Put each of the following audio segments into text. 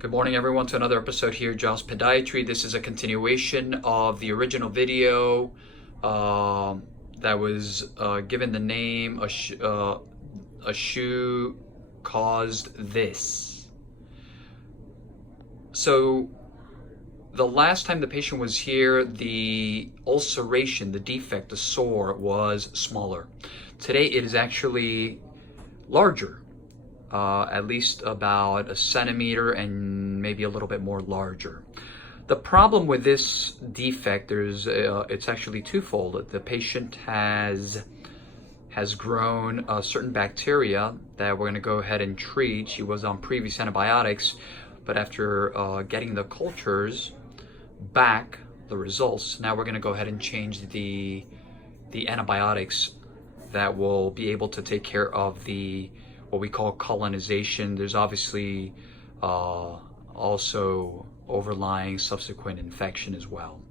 Good morning, everyone, to another episode here, Doctors of Podiatry. This is a continuation of the original video that was given the name A Shoe Caused This. So the last time the patient was here, the ulceration, the defect, the sore was smaller. Today it is actually larger. At least about a centimeter and maybe a little bit more larger. The problem with this defect, it's actually twofold. The patient has grown a certain bacteria that we're going to go ahead and treat. She was on previous antibiotics, but after getting the cultures back, the results, now we're going to go ahead and change the antibiotics that will be able to take care of what we call colonization. There's obviously also overlying subsequent infection as well.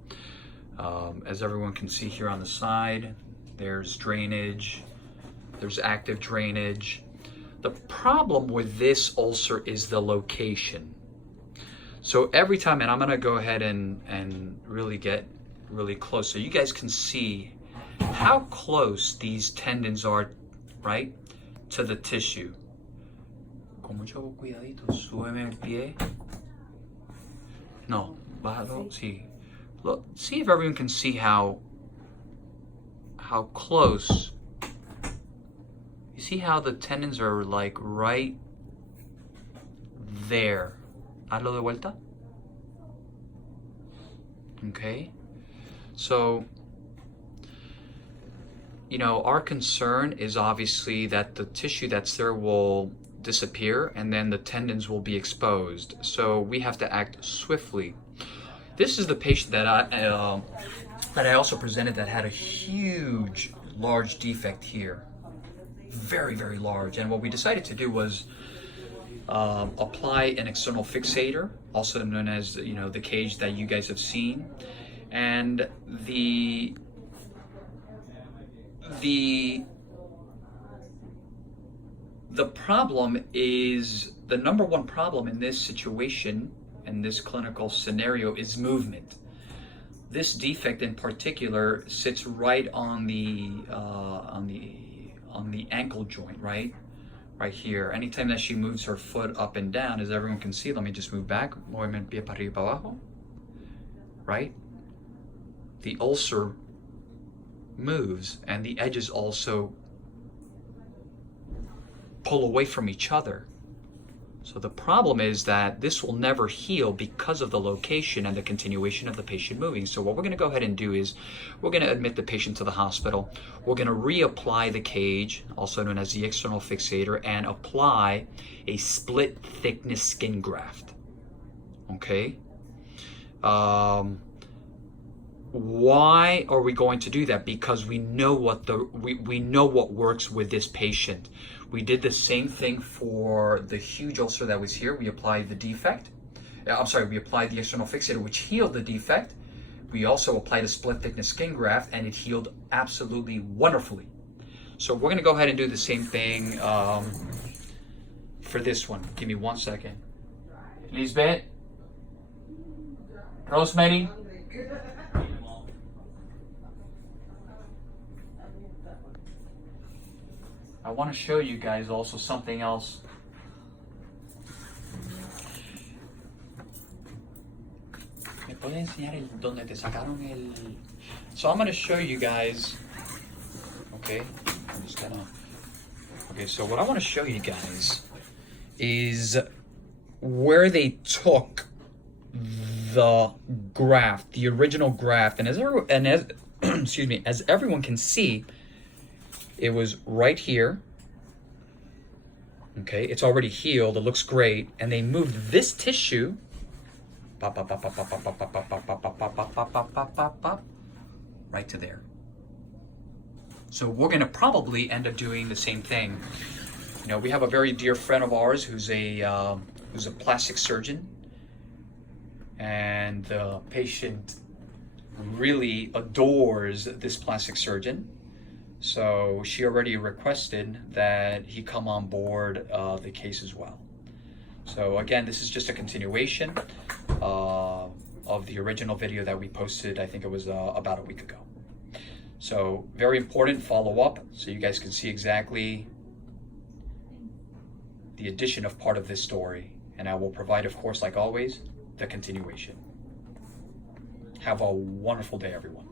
As everyone can see here on the side, there's drainage, there's active drainage. The problem with this ulcer is the location. So every time, and I'm gonna go ahead and really get really close so you guys can see how close these tendons are, right, to the tissue. Con mucho cuidadito, súbeme el pie. No, bájalo, sí. Look, see if everyone can see how close. You see how the tendons are like right there. Hazlo de vuelta. Okay. So, our concern is obviously that the tissue that's there will disappear and then the tendons will be exposed. So we have to act swiftly. This is the patient that I also presented that had a huge, large defect here. Very, very large. And what we decided to do was apply an external fixator, also known as the cage that you guys have seen. And the problem is, the number one problem in this situation, in this clinical scenario, is movement. This defect in particular sits right on the ankle joint, right here. Anytime that she moves her foot up and down, as everyone can see, let me just move back. Movimiento pie para arriba para abajo. Right? The ulcer moves and the edges also pull away from each other. So the problem is that this will never heal because of the location and the continuation of the patient moving. So what we're going to go ahead and do is we're going to admit the patient to the hospital. We're going to reapply the cage, also known as the external fixator, and apply a split thickness skin graft. Okay? Why are we going to do that? Because we know we know what works with this patient. We did the same thing for the huge ulcer that was here. We applied the defect. We applied the external fixator, which healed the defect. We also applied a split thickness skin graft, and it healed absolutely wonderfully. So we're going to go ahead and do the same thing for this one. Give me 1 second. Lisbeth? Rosemary? I want to show you guys also something else. ¿Me puedes enseñar donde te sacaron el? So I'm going to show you guys. Okay, I'm just gonna. Okay, so what I want to show you guys is where they took the graft, the original graft, and as excuse me, as everyone can see, it was right here. Okay, it's already healed. It looks great. And they moved this tissue right to there. So we're going to probably end up doing the same thing. We have a very dear friend of ours who's a plastic surgeon, and the patient really adores this plastic surgeon. So she already requested that he come on board the case as well. So again, this is just a continuation of the original video that we posted, I think it was about a week ago. So very important follow-up, so you guys can see exactly the addition of part of this story. And I will provide, of course, like always, the continuation. Have a wonderful day, everyone.